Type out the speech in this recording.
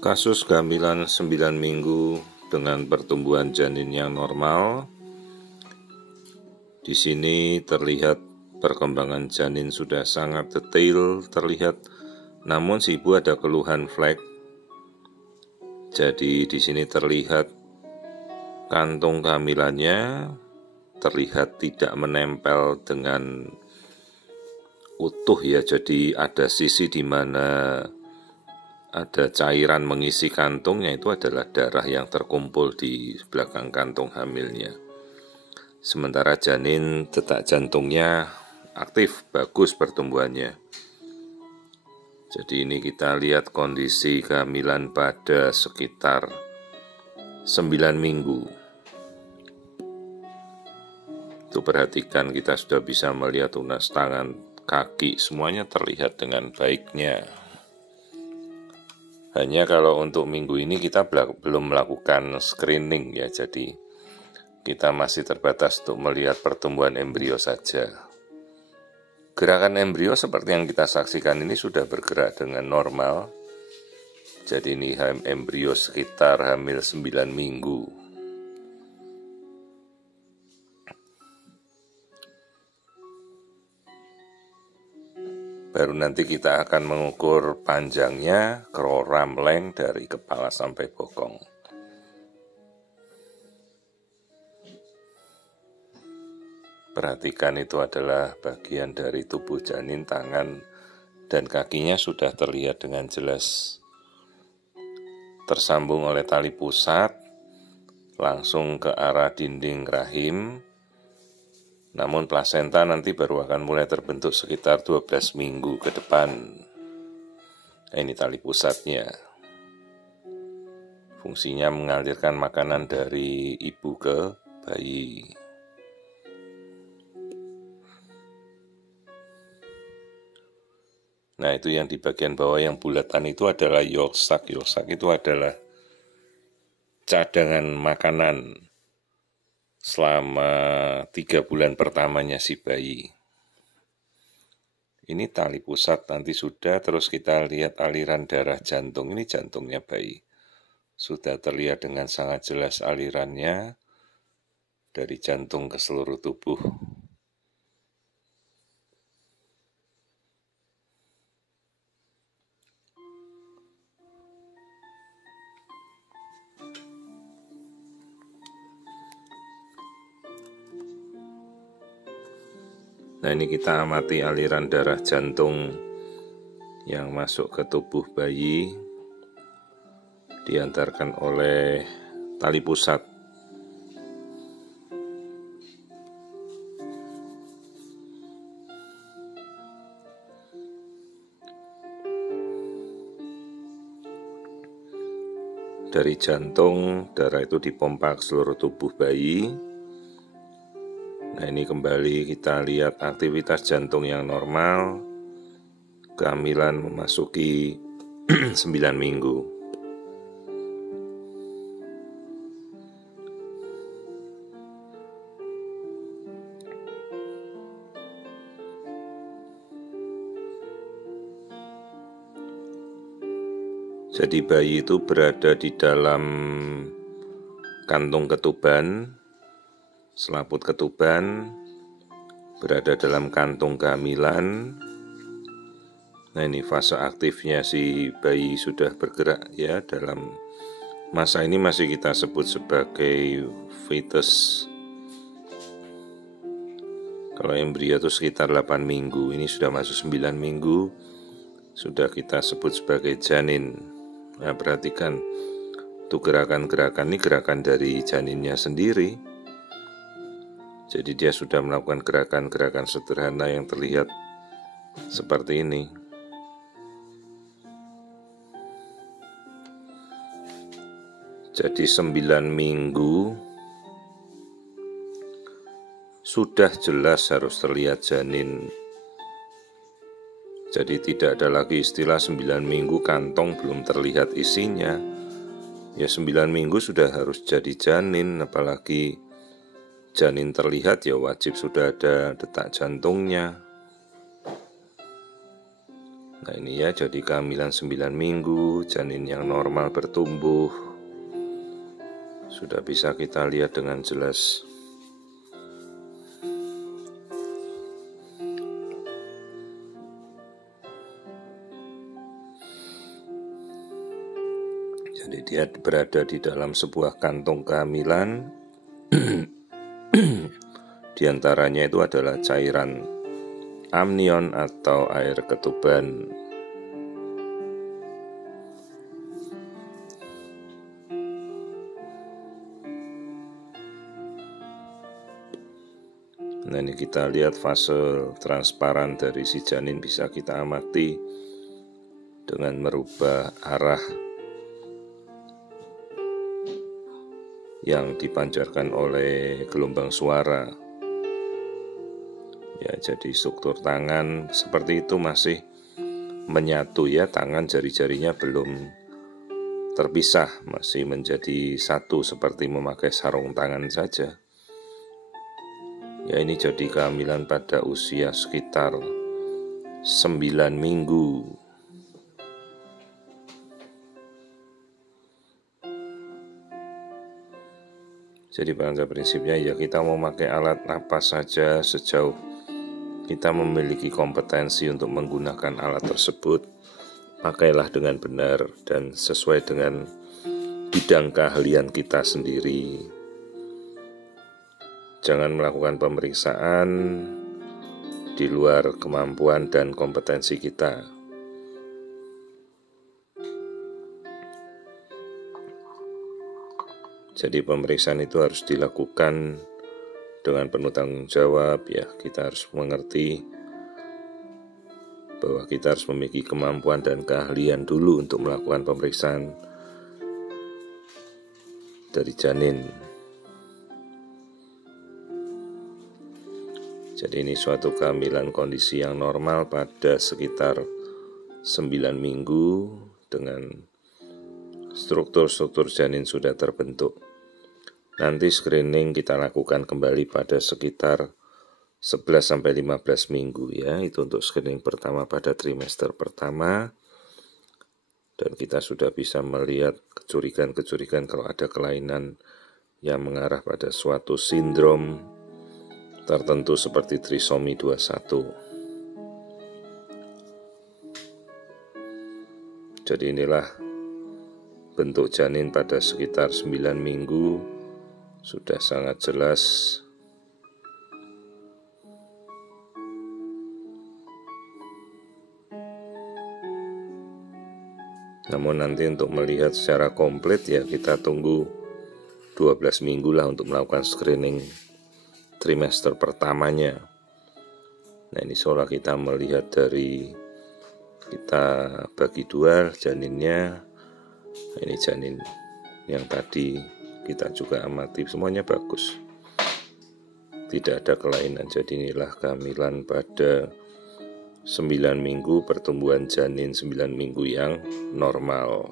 Kasus kehamilan 9 minggu dengan pertumbuhan janin yang normal. Di sini terlihat perkembangan janin sudah sangat detail terlihat, namun si ibu ada keluhan flek. Jadi di sini terlihat kantung kehamilannya terlihat tidak menempel dengan utuh ya. Jadi ada sisi di mana ada cairan mengisi kantungnya, itu adalah darah yang terkumpul di belakang kantung hamilnya. Sementara janin detak jantungnya aktif, bagus pertumbuhannya. Jadi ini kita lihat kondisi kehamilan pada sekitar 9 minggu. Itu perhatikan, kita sudah bisa melihat tunas tangan, kaki, semuanya terlihat dengan baiknya. Hanya kalau untuk minggu ini kita belum melakukan screening ya, jadi kita masih terbatas untuk melihat pertumbuhan embrio saja. Gerakan embrio seperti yang kita saksikan ini sudah bergerak dengan normal. Jadi ini embrio sekitar hamil 9 minggu. Baru nanti kita akan mengukur panjangnya, ram length dari kepala sampai bokong. Perhatikan, itu adalah bagian dari tubuh janin, tangan dan kakinya sudah terlihat dengan jelas. Tersambung oleh tali pusat, langsung ke arah dinding rahim. Namun plasenta nanti baru akan mulai terbentuk sekitar 12 minggu ke depan. Nah, ini tali pusatnya. Fungsinya mengalirkan makanan dari ibu ke bayi. Nah, itu yang di bagian bawah yang bulatan itu adalah yolk sac. Yolk sac itu adalah cadangan makanan selama 3 bulan pertamanya si bayi. Ini tali pusat nanti sudah, terus kita lihat aliran darah jantung. Ini jantungnya bayi. Sudah terlihat dengan sangat jelas alirannya dari jantung ke seluruh tubuh. Nah, ini kita amati aliran darah jantung yang masuk ke tubuh bayi, diantarkan oleh tali pusat. Dari jantung, darah itu dipompa ke seluruh tubuh bayi. Nah, ini kembali kita lihat aktivitas jantung yang normal, kehamilan memasuki 9 minggu. Jadi bayi itu berada di dalam kantung ketuban, selaput ketuban, berada dalam kantung kehamilan. Nah, ini fase aktifnya si bayi sudah bergerak ya. Dalam masa ini masih kita sebut sebagai fetus. Kalau embrio itu sekitar 8 minggu, ini sudah masuk 9 minggu, sudah kita sebut sebagai janin. Nah, perhatikan, itu gerakan-gerakan ini gerakan dari janinnya sendiri. Jadi dia sudah melakukan gerakan-gerakan sederhana yang terlihat seperti ini. Jadi 9 minggu sudah jelas harus terlihat janin. Jadi tidak ada lagi istilah 9 minggu kantong belum terlihat isinya. Ya 9 minggu sudah harus jadi janin, apalagi janin terlihat ya wajib sudah ada detak jantungnya. Nah ini ya, jadi kehamilan 9 minggu, janin yang normal bertumbuh. Sudah bisa kita lihat dengan jelas. Jadi dia berada di dalam sebuah kantung kehamilan. Di antaranya itu adalah cairan amnion atau air ketuban. Nah ini kita lihat fase transparan dari si janin bisa kita amati dengan merubah arah yang dipancarkan oleh gelombang suara. Ya, jadi struktur tangan seperti itu masih menyatu ya, tangan jari-jarinya belum terpisah, masih menjadi satu seperti memakai sarung tangan saja. Ya ini jadi kehamilan pada usia sekitar 9 minggu. Jadi pada prinsipnya ya kita mau pakai alat apa saja sejauh kita memiliki kompetensi untuk menggunakan alat tersebut, pakailah dengan benar dan sesuai dengan bidang keahlian kita sendiri. Jangan melakukan pemeriksaan di luar kemampuan dan kompetensi kita. Jadi pemeriksaan itu harus dilakukan dengan penuh tanggung jawab ya. Kita harus mengerti bahwa kita harus memiliki kemampuan dan keahlian dulu untuk melakukan pemeriksaan dari janin. Jadi ini suatu kehamilan kondisi yang normal pada sekitar 9 minggu dengan struktur-struktur janin sudah terbentuk. Nanti screening kita lakukan kembali pada sekitar 11-15 minggu ya. Itu untuk screening pertama pada trimester pertama. Dan kita sudah bisa melihat kecurigaan-kecurigaan kalau ada kelainan yang mengarah pada suatu sindrom tertentu seperti trisomi 21. Jadi inilah bentuk janin pada sekitar 9 minggu, sudah sangat jelas. Namun nanti untuk melihat secara komplit ya kita tunggu 12 minggu lah untuk melakukan screening trimester pertamanya. Nah ini seolah kita melihat dari kita bagi dua janinnya. Ini janin yang tadi kita juga amati, semuanya bagus, tidak ada kelainan. Jadi inilah kehamilan pada 9 minggu, pertumbuhan janin 9 minggu yang normal.